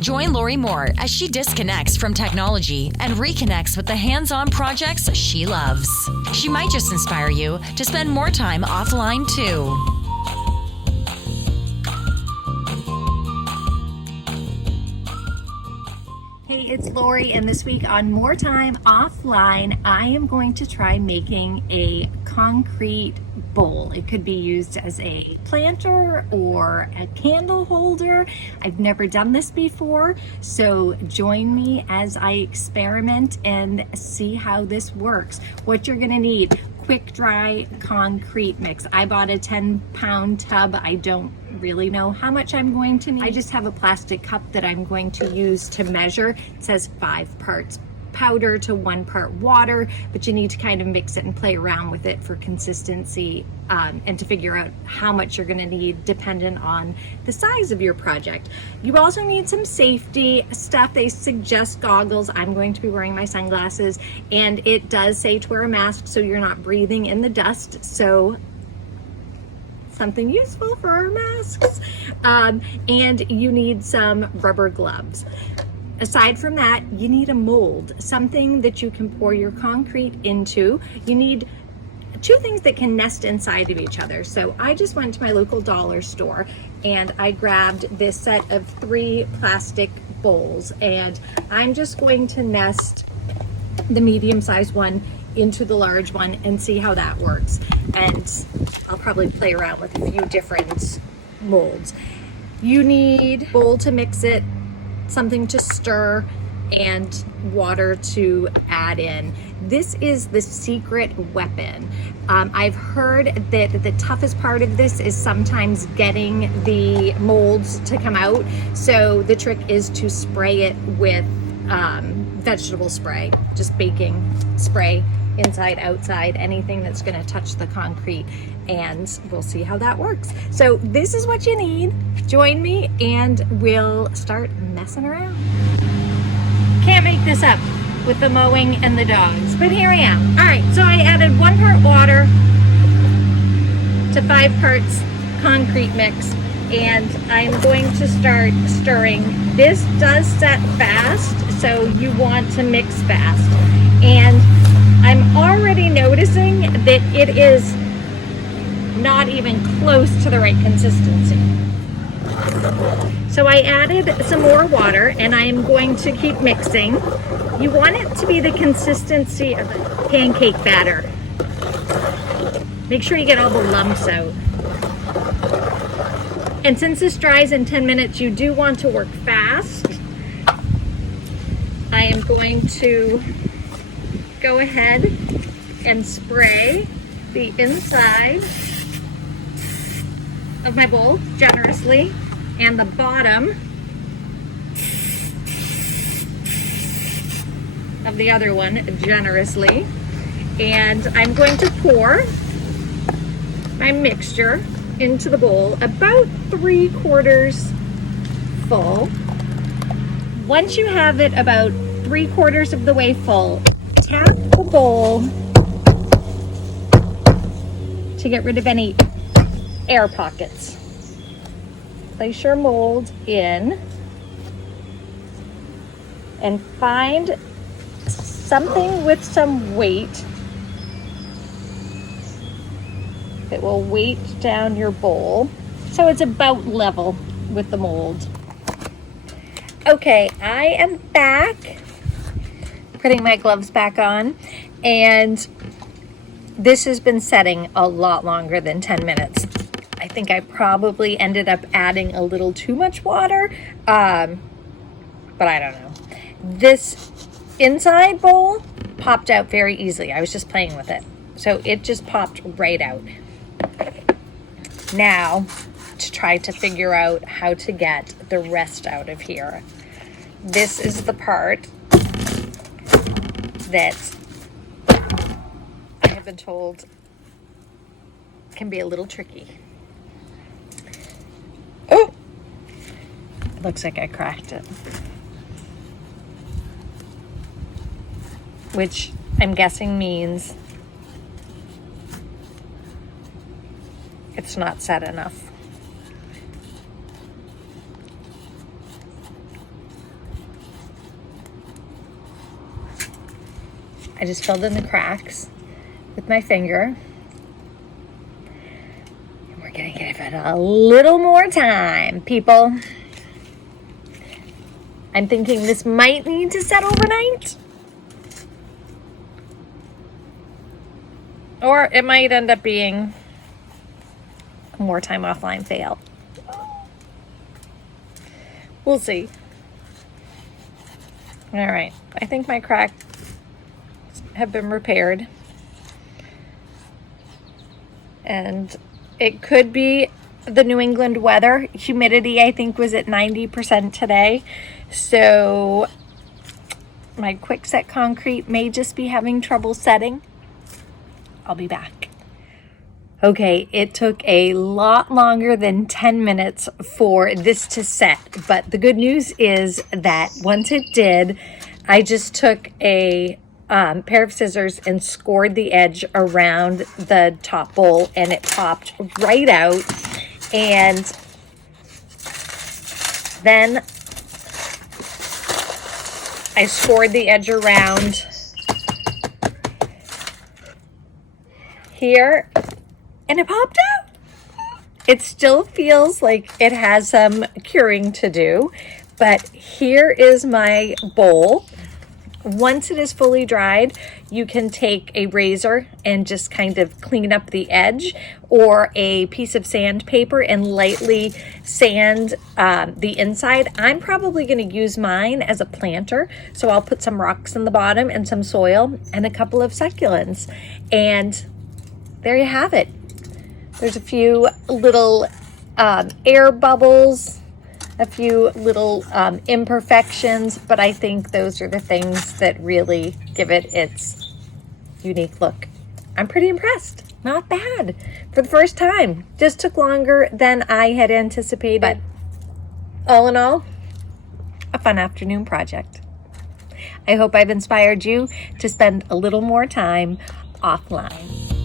Join Lori Moore as she disconnects from technology and reconnects with the hands-on projects she loves. She might just inspire you to spend more time offline too. Hey, it's Lori, and this week on More Time Offline, I am going to try making a concrete bowl. It could be used as a planter or a candle holder. I've never done this before, so join me as I experiment and see how this works. What you're gonna need: quick dry concrete mix. I bought a 10-pound tub. I don't really know how much I'm going to need. I just have a plastic cup that I'm going to use to measure. It says 5 parts powder to 1 part water, but you need to kind of mix it and play around with it for consistency and to figure out how much you're going to need dependent on the size of your project. You also need some safety stuff. They suggest goggles. I'm going to be wearing my sunglasses, and it does say to wear a mask so you're not breathing in the dust. So something useful for our masks. And you need some rubber gloves. Aside from that, you need a mold, something that you can pour your concrete into. You need 2 things that can nest inside of each other. So I just went to my local dollar store and I grabbed this set of 3 plastic bowls, and I'm just going to nest the medium-sized one into the large one and see how that works. And I'll probably play around with a few different molds. You need a bowl to mix it, something to stir, and water to add in. This is the secret weapon. I've heard that the toughest part of this is sometimes getting the molds to come out. So the trick is to spray it with vegetable spray, just baking spray, inside, outside, anything that's going to touch the concrete, and we'll see how that works. So this is what you need. Join me and we'll start messing around. Can't make this up with the mowing and the dogs, but here I am. All right, so I added 1 part water to 5 parts concrete mix, and I'm going to start stirring. This does set fast, so you want to mix fast. And I'm already noticing that it is not even close to the right consistency. So I added some more water, and I'm going to keep mixing. You want it to be the consistency of a pancake batter. Make sure you get all the lumps out. And since this dries in 10 minutes, you do want to work fast. I am going to go ahead and spray the inside of my bowl generously and the bottom of the other one generously. And I'm going to pour my mixture into the bowl about 3/4 full. Once you have it about 3/4 of the way full, tap the bowl to get rid of any air pockets. Place your mold in and find something with some weight that will weight down your bowl so it's about level with the mold. Okay, I am back, putting my gloves back on, and this has been setting a lot longer than 10 minutes. I think I probably ended up adding a little too much water, but I don't know. This inside bowl popped out very easily. I was just playing with it. So it just popped right out. Now, to try to figure out how to get the rest out of here. This is the part that I have been told can be a little tricky. Oh! It looks like I cracked it. Which I'm guessing means it's not set enough. I just filled in the cracks with my finger. And we're gonna give it a little more time, people. I'm thinking this might need to set overnight. Or it might end up being a more time offline fail. We'll see. All right, I think my cracks have been repaired. And it could be the New England weather. Humidity, I think, was at 90% today. So my quick set concrete may just be having trouble setting. I'll be back. Okay, it took a lot longer than 10 minutes for this to set, but the good news is that once it did, I just took a pair of scissors and scored the edge around the top bowl, and it popped right out. And then I scored the edge around here, and it popped out. It still feels like it has some curing to do, but here is my bowl. Once it is fully dried, you can take a razor and just kind of clean up the edge, or a piece of sandpaper and lightly sand the inside. I'm probably going to use mine as a planter, so I'll put some rocks in the bottom and some soil and a couple of succulents, and there you have it. There's a few little air bubbles, a few little imperfections, but I think those are the things that really give it its unique look. I'm pretty impressed. Not bad for the first time. Just took longer than I had anticipated, but all in all, a fun afternoon project. I hope I've inspired you to spend a little more time offline.